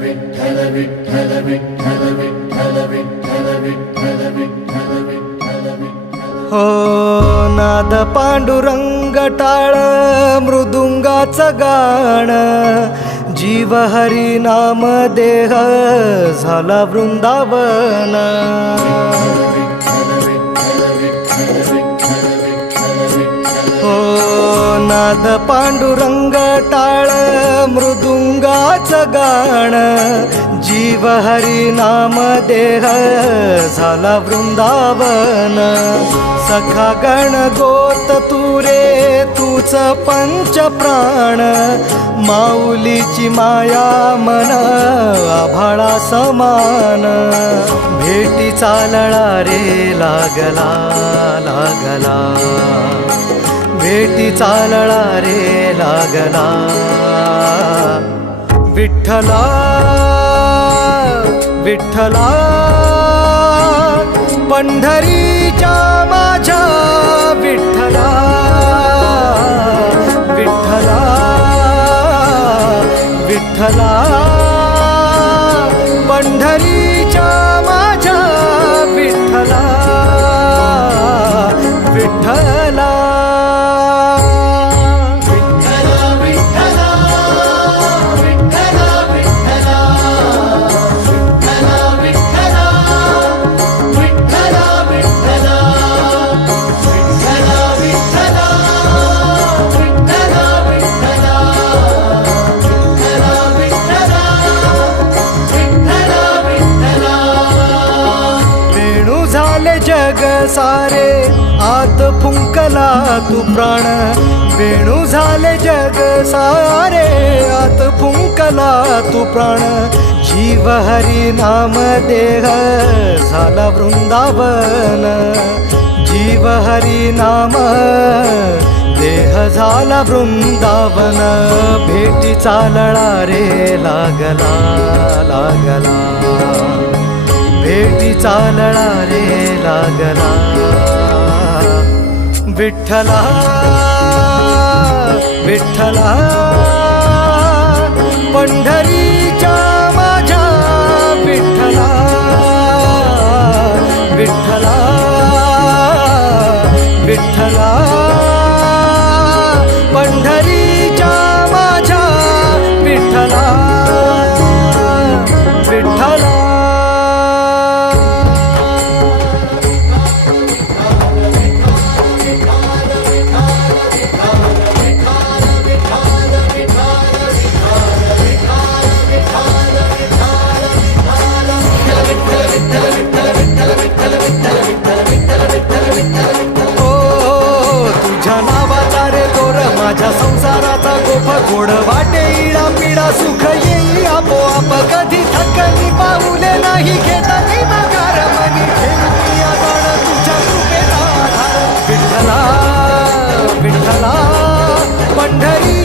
विठ्ठल विठ्ठल विठ्ठल विठ्ठल विठ्ठल विठ्ठल विठ्ठल विठ्ठल विठ्ठल। हो नाद पांडुरंग टाळ मृदुंगाचं गाण, जीव हरी नाम देह झाला वृंदावन। हो नाद पांडुरंग टाळ मृदुंगाचं गाण, जीव हरी नाम देह झाला वृंदावन। सखा गण गोत तू रे तूच पंच प्राण, माऊलीची माया मन आभाळा समान। भेटी चालळा रे लागला लागला, भेटी चालळा रे लागला। विठ्ठला विठ्ठला पंढरीच्या माझ्या विठ्ठला, विठ्ठला विठ्ठला पंढरीच्या माझ्या विठ्ठला, विठ्ठला जग सारे आत फुंकला तू प्राण, वेणू झाले जग सारे आत फुंकला तू प्राण। जीव हरी नाम देह झाला वृंदावन, जीव हरी नाम देह झाला वृंदावन। भेटी चालळा रे लागला लागला, भेटी चालळा रे लागला। विठ्ठला विठ्ठला पंढरीच्या माझ्या विठ्ठला, विठ्ठला विठ्ठला पंढरीच्या माझ्या विठ्ठला, विठ्ठला माझ्या संसाराचा गोफ गोड वाटे इडा पिडा सुख येई आपोआप। कधी थकली पाऊले नाही घेता मी माघार, मनी ठेवली आधार तुझ्या कृपेचा आधार। विठ्ठला विठ्ठला पंढरी